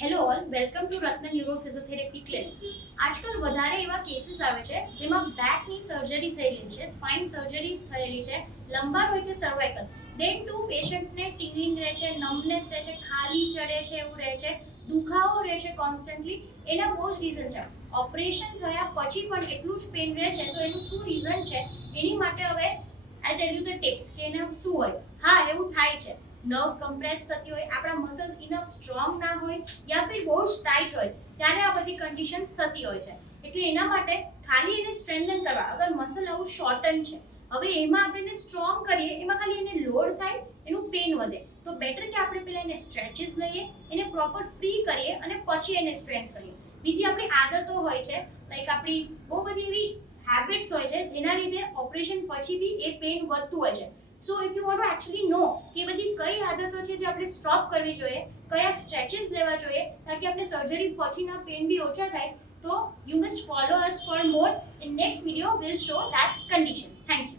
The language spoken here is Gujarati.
Hello all, welcome to Ratna neuro physiotherapy clinic. આજકાલ વધારે એવા કેસીસ આવે છે જેમાં બેકની સર્જરી થયેલી છે, સ્પાઇન સર્જરીઝ થયેલી છે, લંબાર હોય કે સર્વાઇકલ. દેન ટુ પેશન્ટને ટિંગલિંગ રહે છે, નમનેસ રહે છે, ખાલી ચડે છે એવું રહે છે, દુખાવો રહે છે કોન્સ્ટન્ટલી. એના બહુ જ રીઝન છે. ઓપરેશન થયા પછી પણ એટલું જ પેન રહે છે, તો એનું શું રીઝન છે એની માટે હવે આઈ ટેલ યુ ધ ટિપ્સ કે એના શું હોય. હા, એવું થાય છે, નર્વ કમ્પ્રેસ થતી હોય, આપણા મસલ્સ ઇનફ સ્ટ્રોંગ ના હોય યા ફિર બહુ જ ટાઈટ હોય, ત્યારે આ બધી કન્ડિશન્સ થતી હોય છે. એટલે એના માટે ખાલી એને સ્ટ્રેન્થન કરવા, અગર મસલ આવું શોર્ટન છે, હવે એમાં આપણે એને સ્ટ્રોંગ કરીએ, એમાં ખાલી એને લોડ થાય, એનું પેન વધે, તો બેટર કે આપણે પહેલા એને સ્ટ્રેચીસ લઈએ, એને પ્રોપર ફ્રી કરીએ અને પછી એને સ્ટ્રેન્થ કરીએ. બીજી આપણી આદતો હોય છે, લાઈક આપણી બહુ બધી એવી હેબિટ્સ હોય છે જેના લીધે ઓપરેશન પછી બી એ પેન વધતું હોય છે. So if you want to actually know કે બધી કઈ આદતો છે જે આપણે સ્ટોપ કરવી જોઈએ, કયા સ્ટ્રેચીસ લેવા જોઈએ તાકી આપણે સર્જરી પછીના પેન બી ઓછા થાય, તો you must follow us for more. In next video will show that conditions. Thank you.